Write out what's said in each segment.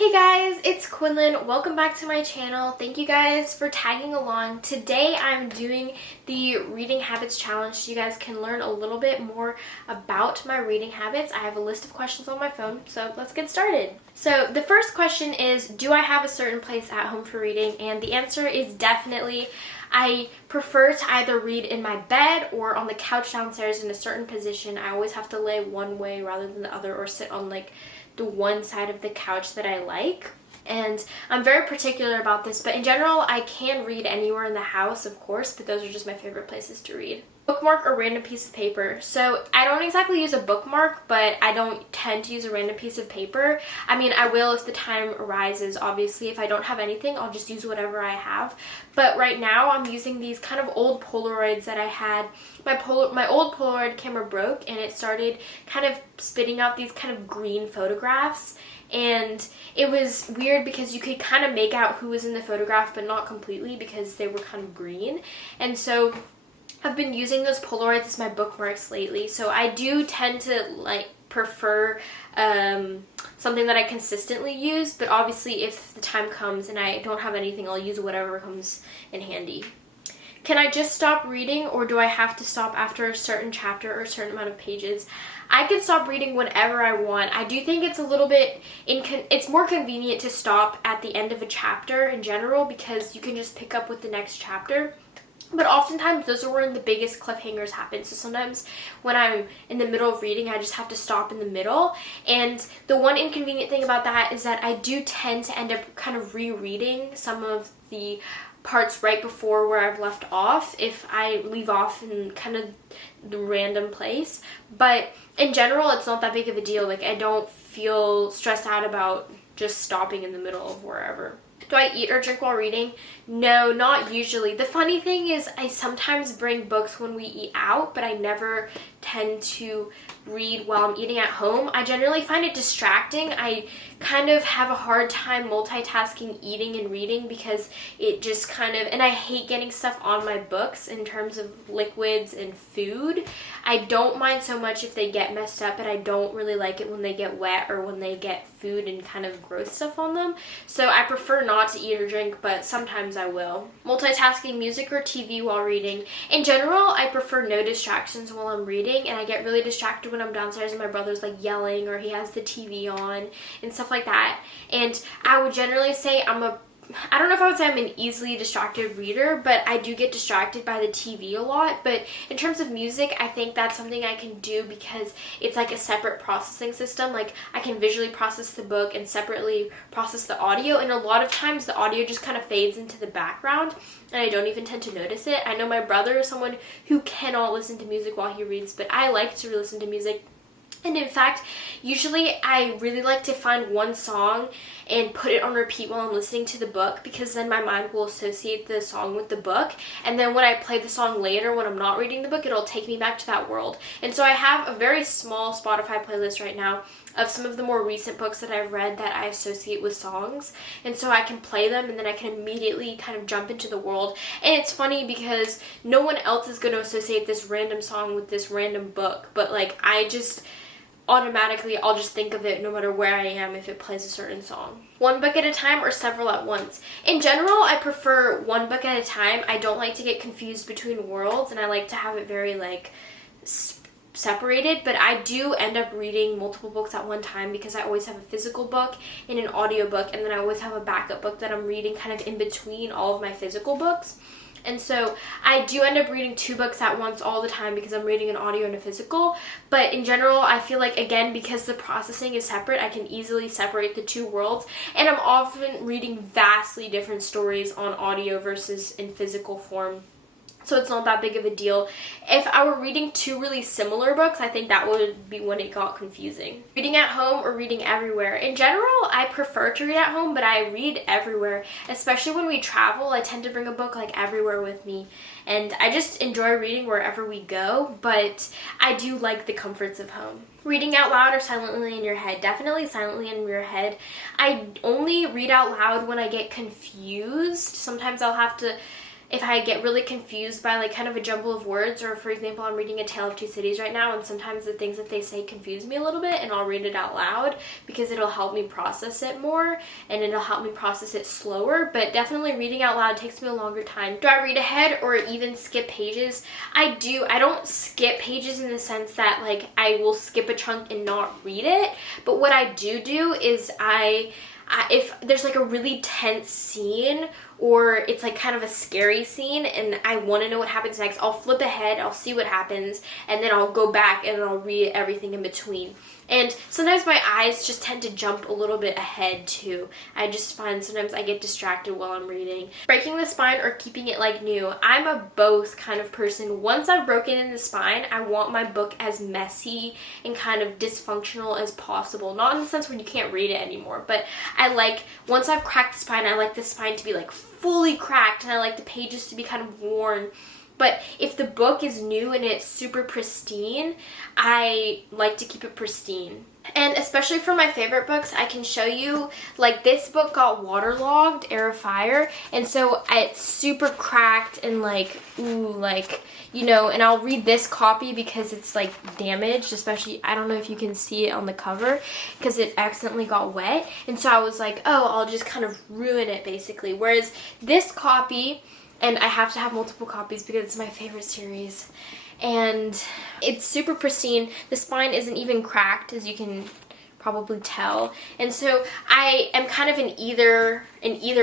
Hey guys, it's Quinlin. Welcome back to my channel. Thank you guys for tagging along. Today I'm doing the reading habits challenge so you guys can learn a little bit more about my reading habits. I have a list of questions on my phone, so let's get started. So the first question is, do I have a certain place at home for reading? And the answer is definitely. I prefer to either read in my bed or on the couch downstairs in a certain position. I always have to lay one way rather than the other or sit on like the one side of the couch that I like. And I'm very particular about this, but in general I can read anywhere in the house, of course, but those are just my favorite places to read. Bookmark a random piece of paper. So I don't exactly use a bookmark, but I don't tend to use a random piece of paper. I mean, I will if the time arises. Obviously, if I don't have anything, I'll just use whatever I have. But right now I'm using these kind of old Polaroids that I had. My old Polaroid camera broke and it started kind of spitting out these kind of green photographs. And it was weird because you could kind of make out who was in the photograph, but not completely because they were kind of green. And so I've been using those Polaroids as my bookmarks lately, so I do tend to prefer something that I consistently use, but obviously if the time comes and I don't have anything, I'll use whatever comes in handy. Can I just stop reading, or do I have to stop after a certain chapter or a certain amount of pages? I can stop reading whenever I want. I do think it's a little bit, it's more convenient to stop at the end of a chapter in general because you can just pick up with the next chapter. But oftentimes those are where the biggest cliffhangers happen. So sometimes when I'm in the middle of reading, I just have to stop in the middle. And the one inconvenient thing about that is that I do tend to end up kind of rereading some of the parts right before where I've left off if I leave off in kind of the random place. But in general, it's not that big of a deal. Like, I don't feel stressed out about just stopping in the middle of wherever. Do I eat or drink while reading? No, not usually. The funny thing is I sometimes bring books when we eat out, but I never tend to read while I'm eating at home. I generally find it distracting. I kind of have a hard time multitasking eating and reading because it just kind of, and I hate getting stuff on my books in terms of liquids and food. I don't mind so much if they get messed up, but I don't really like it when they get wet or when they get food and kind of gross stuff on them. So I prefer not to eat or drink, but sometimes I will. Multitasking music or TV while reading. In general, I prefer no distractions while I'm reading, and I get really distracted when I'm downstairs and my brother's like yelling or he has the TV on and stuff like that. And I would generally say I don't know if I would say I'm an easily distracted reader, but I do get distracted by the TV a lot. But in terms of music, I think that's something I can do because it's like a separate processing system. Like, I can visually process the book and separately process the audio, and a lot of times the audio just kind of fades into the background and I don't even tend to notice it. I know my brother is someone who cannot listen to music while he reads, but I like to listen to music. And in fact, usually I really like to find one song and put it on repeat while I'm listening to the book, because then my mind will associate the song with the book. And then when I play the song later when I'm not reading the book, it'll take me back to that world. And so I have a very small Spotify playlist right now of some of the more recent books that I've read that I associate with songs. And so I can play them and then I can immediately kind of jump into the world. And it's funny because no one else is going to associate this random song with this random book. But like, I'll just think of it no matter where I am if it plays a certain song. One book at a time or several at once? In general, I prefer one book at a time. I don't like to get confused between worlds, and I like to have it very separated, but I do end up reading multiple books at one time because I always have a physical book and an audio book, and then I always have a backup book that I'm reading kind of in between all of my physical books. And so I do end up reading two books at once all the time because I'm reading an audio and a physical. But in general, I feel like, again, because the processing is separate, I can easily separate the two worlds. And I'm often reading vastly different stories on audio versus in physical form. So it's not that big of a deal. If I were reading two really similar books, I think that would be when it got confusing. Reading at home or reading everywhere? In general, I prefer to read at home, but I read everywhere. Especially when we travel, I tend to bring a book everywhere with me. And I just enjoy reading wherever we go, but I do like the comforts of home. Reading out loud or silently in your head? Definitely silently in your head. I only read out loud when I get confused. Sometimes I'll have to if I get really confused by like kind of a jumble of words, or for example, I'm reading A Tale of Two Cities right now, and sometimes the things that they say confuse me a little bit, and I'll read it out loud because it'll help me process it more and it'll help me process it slower. But definitely reading out loud takes me a longer time. Do I read ahead or even skip pages? I do. I don't skip pages in the sense that like I will skip a chunk and not read it, but what I do is if there's like a really tense scene, or it's like kind of a scary scene and I want to know what happens next, I'll flip ahead, I'll see what happens, and then I'll go back and I'll read everything in between. And sometimes my eyes just tend to jump a little bit ahead too. I just find sometimes I get distracted while I'm reading. Breaking the spine or keeping it like new. I'm a both kind of person. Once I've broken in the spine, I want my book as messy and kind of dysfunctional as possible. Not in the sense where you can't read it anymore, but I like, once I've cracked the spine, I like the spine to be like fully cracked, and I like the pages to be kind of worn. But if the book is new and it's super pristine, I like to keep it pristine. And especially for my favorite books, I can show you, like this book got waterlogged, Air of Fire, and so it's super cracked and like, ooh, like, you know, and I'll read this copy because it's like damaged, especially, I don't know if you can see it on the cover, because it accidentally got wet, and so I was like, oh, I'll just kind of ruin it basically. Whereas this copy, and I have to have multiple copies because it's my favorite series, and it's super pristine. The spine isn't even cracked, as you can probably tell, and so I am kind of an either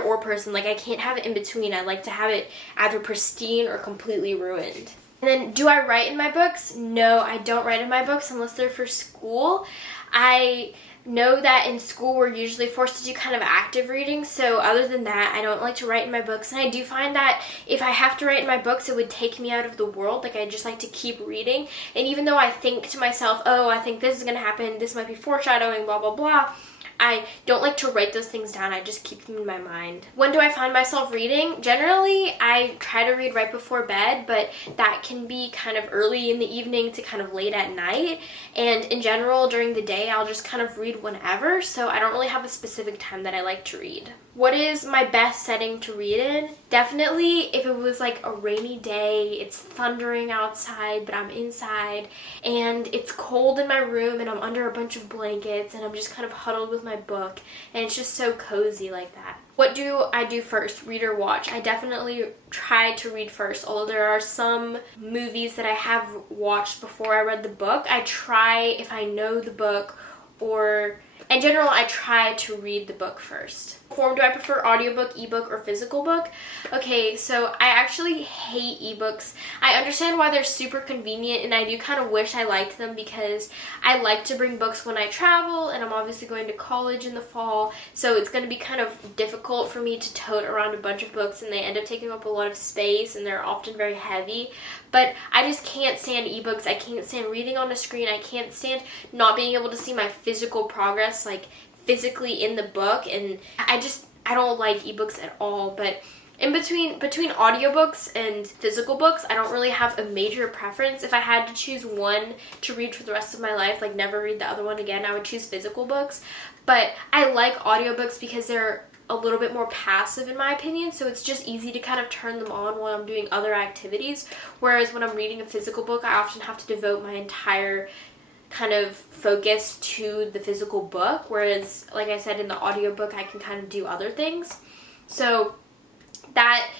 or person. Like I can't have it in between. I like to have it either pristine or completely ruined. And then, do I write in my books? No, I don't write in my books unless they're for school. I know that in school we're usually forced to do kind of active reading, so other than that, I don't like to write in my books. And I do find that if I have to write in my books, it would take me out of the world. Like I just like to keep reading, and even though I think to myself, oh, I think this is gonna happen, this might be foreshadowing, blah blah blah, I don't like to write those things down. I just keep them in my mind. When do I find myself reading? Generally, I try to read right before bed, but that can be kind of early in the evening to kind of late at night. And in general, during the day, I'll just kind of read whenever, so I don't really have a specific time that I like to read. What is my best setting to read in? Definitely if it was like a rainy day, it's thundering outside, but I'm inside, and it's cold in my room, and I'm under a bunch of blankets, and I'm just kind of huddled with my book, and it's just so cozy like that. What do I do first, read or watch? I definitely try to read first, although there are some movies that I have watched before I read the book. I try, if I know the book, or in general, I try to read the book first. Form, do I prefer audiobook, ebook, or physical book? Okay, so I actually hate ebooks. I understand why they're super convenient, and I do kind of wish I liked them because I like to bring books when I travel, and I'm obviously going to college in the fall, so it's going to be kind of difficult for me to tote around a bunch of books, and they end up taking up a lot of space, and they're often very heavy. But I just can't stand ebooks. I can't stand reading on a screen. I can't stand not being able to see my physical progress, like physically in the book, and I don't like ebooks at all. But in between audiobooks and physical books, I don't really have a major preference. If I had to choose one to read for the rest of my life, like never read the other one again, I would choose physical books. But I like audiobooks because they're a little bit more passive in my opinion, so it's just easy to kind of turn them on while I'm doing other activities, whereas when I'm reading a physical book, I often have to devote my entire kind of focus to the physical book, whereas like I said, in the audiobook I can kind of do other things. So that,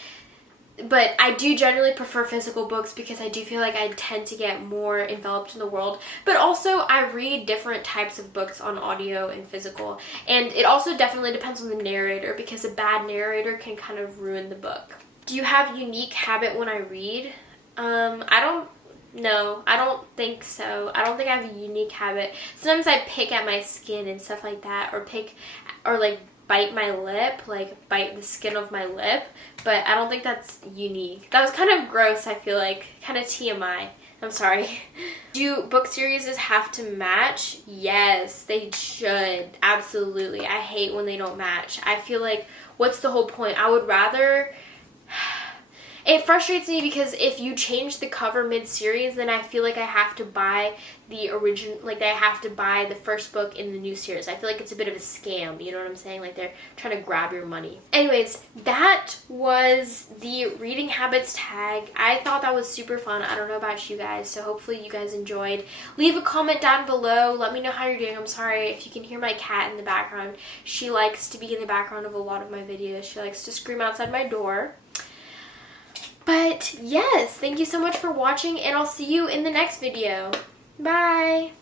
but I do generally prefer physical books because I do feel like I tend to get more enveloped in the world. But also I read different types of books on audio and physical, and it also definitely depends on the narrator, because a bad narrator can kind of ruin the book. Do you have a unique habit when I read? No, I don't think so. I don't think I have a unique habit. Sometimes I pick at my skin and stuff like that, or like bite my lip, like bite the skin of my lip, but I don't think that's unique. That was kind of gross, I feel like, kind of TMI. I'm sorry. Do book series have to match? Yes, they should. Absolutely. I hate when they don't match. I feel like, what's the whole point? I would rather, It frustrates me because if you change the cover mid-series, then I feel like I have to buy the original, like I have to buy the first book in the new series. I feel like it's a bit of a scam, you know what I'm saying? Like they're trying to grab your money. Anyways, that was the reading habits tag. I thought that was super fun. I don't know about you guys, so hopefully you guys enjoyed. Leave a comment down below. Let me know how you're doing. I'm sorry if you can hear my cat in the background. She likes to be in the background of a lot of my videos. She likes to scream outside my door. But yes, thank you so much for watching, and I'll see you in the next video. Bye!